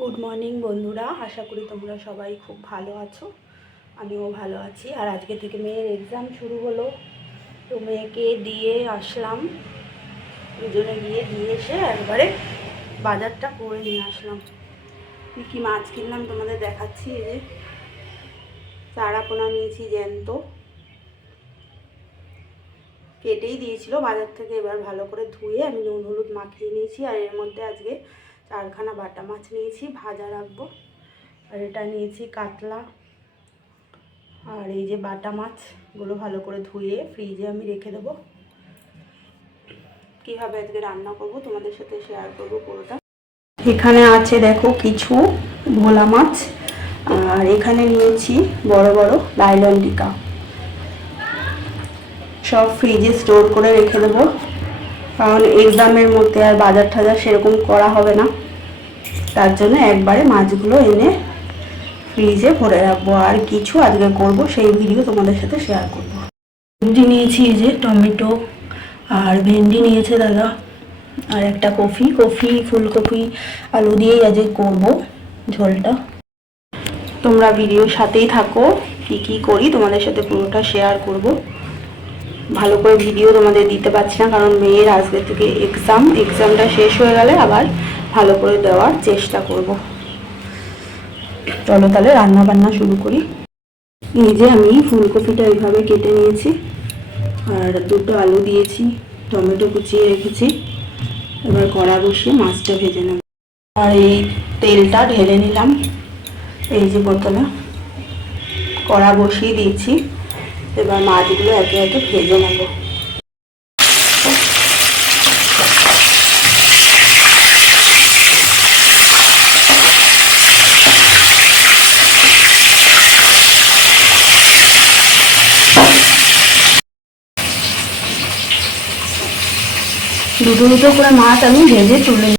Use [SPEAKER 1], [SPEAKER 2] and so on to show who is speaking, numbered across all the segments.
[SPEAKER 1] Good morning বন্ধুরা। আশা করি তোমরা সবাই খুব ভালো আছো। আমিও ভালো আছি। আর আজকে থেকে মেয়ের এক্সাম শুরু হলো। তো মেয়েকে দিয়ে আসলাম। দুজনে গিয়ে দিয়ে এসে একবারে বাজারটা করে নিয়ে আসলাম। কী কী মাছ কিনলাম তোমাদের দেখাচ্ছি, এই যে চারাপোনা নিয়েছি, জ্যান্ত। কেটেই দিয়েছিল বাজার থেকে, এবার ভালো করে ধুয়ে আমি নুন, হলুদ মাখিয়ে নিয়েছি। আর এর মধ্যে আজকে চারখানা বাটা মাছ নিয়েছি, ভাজা রাখব। আর এটা নিয়েছি কাতলা। আর এই যে বাটা মাছগুলো ভালো করে ধুয়ে ফ্রিজে আমি রেখে দেবো। কীভাবে আজকে রান্না করব তোমাদের সাথে শেয়ার করব পুরোটা। এখানে আছে দেখো কিছু ভোলা মাছ, আর এখানে নিয়েছি বড় বড় লাইলন টিকা। সব ফ্রিজে স্টোর করে রেখে দেবো। কারণ এক্সামের মধ্যে আর বাজার টাজার সেরকম করা হবে না। তার জন্য একবারে মাছগুলো এনে ফ্রিজে ভরে রাখব। আর কিছু আজকে করব, সেই ভিডিও তোমাদের সাথে শেয়ার করব। সবজি নিয়েছি এই যে টমেটো, আর ভেন্ডি নিয়েছে দাদা। আর একটা কফি কফি, ফুলকপি, আলু দিয়েই আজকে করব ঝোলটা। তোমরা ভিডিওর সাথেই থাকো, কী কী করি তোমাদের সাথে পুরোটা শেয়ার করব। ভালো করে ভিডিও তোমাদের দিতে পারছি না, কারণ মেয়ের আজকে থেকে এক্সাম এক্সামটা শেষ হয়ে গেলে আবার ভালো করে দেওয়ার চেষ্টা করব। চলো তাহলে রান্না বান্না শুরু করি। যে আমি ফুলকপিটা এইভাবে কেটে নিয়েছি, আর দুটো আলু দিয়েছি, টমেটো কুচিয়ে রেখেছি, এবার কড়া বসিয়ে মাছটা ভেজে নেব। আর এই তেলটা ঢেলে নিলাম, এই যে বোতলে কড়া বসিয়ে দিয়েছি। এবার মাছগুলো একে একে ভেজে নেব দুটো দুটো করে মাছ আমি ভেজে তুলে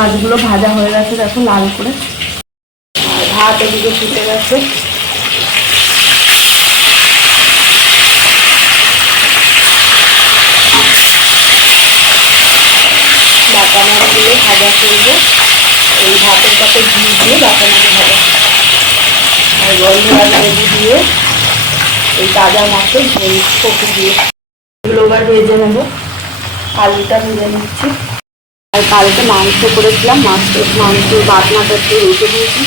[SPEAKER 1] মাছগুলো ভাজা হয়ে গেছে, দেখো লাল করে। আর ভাত এদিকে ফুটে গেছে। বাটা মাছগুলো ভাজা করব এই ভাতের পাতে ঘি দিয়ে বাটা মাছ ভাজা। আর গরম লেবু দিয়ে এই তাজা মাছের ঝোল, কপি দিয়ে। এগুলো ভেজে নেব। আলুটা ভেজে নিচ্ছি। আর কালকে মাংস করেছিলাম মাংস মাংস বাটনাটা একটু রেখে দিয়েছি।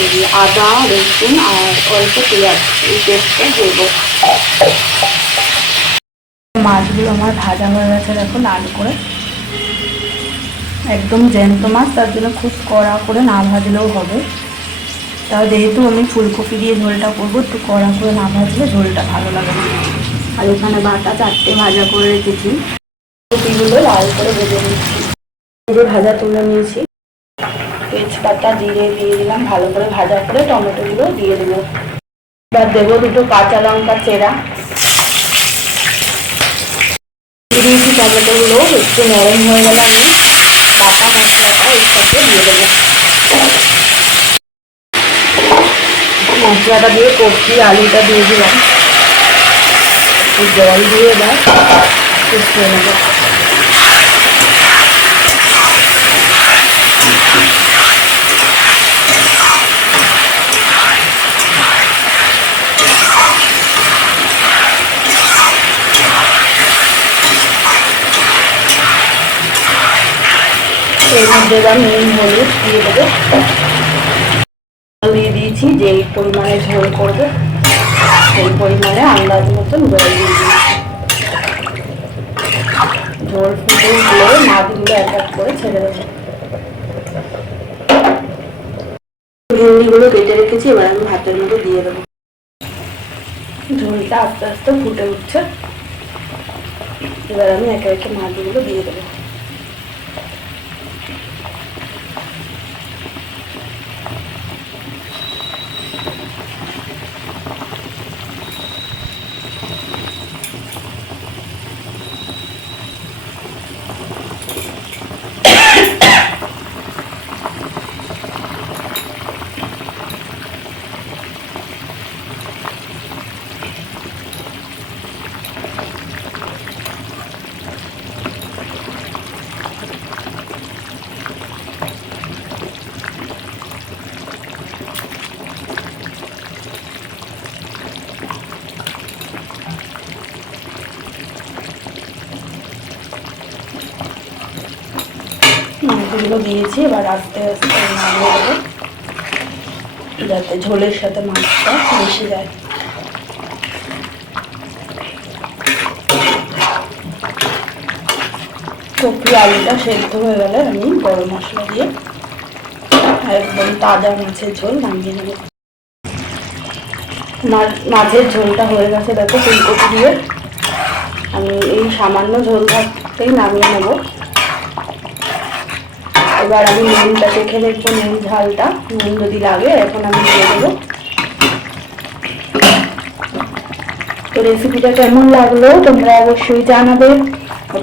[SPEAKER 1] এই আদা রসুন আর অল্প পেঁয়াজ এই পেস্টটা দেবো। মাছগুলো আমার ভাজা হয়ে গেছে দেখো লাল করে। একদম জ্যান্ত মাছ তার জন্য খুব কড়া করে না ভাজলেও হবে। তাও যেহেতু আমি ফুলকপি দিয়ে ঝোলটা করব একটু কড়া করে না ভাজলে ঝোলটা ভালো লাগে না। আর এখানে বাটা চারটে ভাজা করে রেখেছি। কপিগুলো লাল করে ভেজে নিচ্ছি। পুরো ভাজা তুলে নিয়েছি। তেজপাতা জিরে দিয়ে দিলাম, ভালো করে ভাজা করে টমেটোগুলো দিয়ে দেবো। এবার দেবো দুটো কাঁচা লঙ্কা চেরা। দিয়েছি টমেটোগুলো, একটু নরম হয়ে গেলে আমি বাটা মশলাটা এর সাথে দিয়ে দেবো। মশলাটা দিয়ে কপি আলুটা দিয়ে দিলাম। জল দিয়ে এবার নেব এর মধ্যে এবার নুন, হলুদ দিয়ে দেবো। দিয়ে দিয়েছি যেই পরিমাণে ঝোল করব, সেই পরিমাণে আন্দাজ মতন জল দিয়ে দিয়েছি। ঝোল ফুটে উঠলে মাছগুলো এক এক করে ছেড়ে দেবো। ভেন্ডিগুলো কেটে রেখেছি, এবার আমি ভাতের মধ্যে দিয়ে দেবো। ঝোলটা আস্তে আস্তে ফুটে উঠছে। এবার আমি একে একে মাছগুলো দিয়ে দেবো। মাছগুলো দিয়েছি, এবার আস্তে আস্তে নামিয়ে দেবো। যাতে ঝোলের সাথে মাছটা মিশে যায়। কপি আলুটা সেদ্ধ হয়ে গেলে আমি গরম মশলা দিয়ে একদম তাজা মাছের ঝোল নামিয়ে নেব। মাছের ঝোলটা হয়ে গেছে, দেখো ফুলকপি দিয়ে। আমি এই সামান্য ঝোল থাকতেই নামিয়ে নেব। এবার আমি নুনটা দেখে দেখব, নুন ঝালটা। নুন যদি লাগে, এখন আমি দিয়ে দেবো। তো রেসিপিটা কেমন লাগল, তোমরা অবশ্যই জানাবে।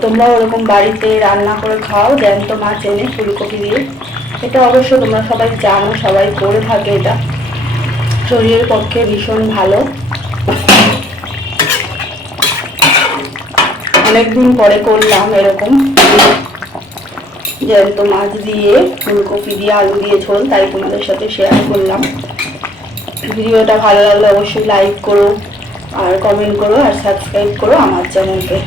[SPEAKER 1] তোমরা ওরকম বাড়িতে রান্না করে খাও, জ্যান্ত মাছ এনে ফুলকপি দিয়ে। এটা অবশ্য তোমরা সবাই জানো, সবাই করে থাকে এটা। শরীরের পক্ষে ভীষণ ভালো। অনেকদিন পরে করলাম এরকম। জ্যান্ত মাছ দিয়ে, ফুলকপি দিয়ে, আলু দিয়ে ঝোল, তাই তোমাদের সাথে শেয়ার করলাম। ভিডিওটা ভালো লাগলে অবশ্যই লাইক করো, আর কমেন্ট করো, আর সাবস্ক্রাইব করো আমার চ্যানেলকে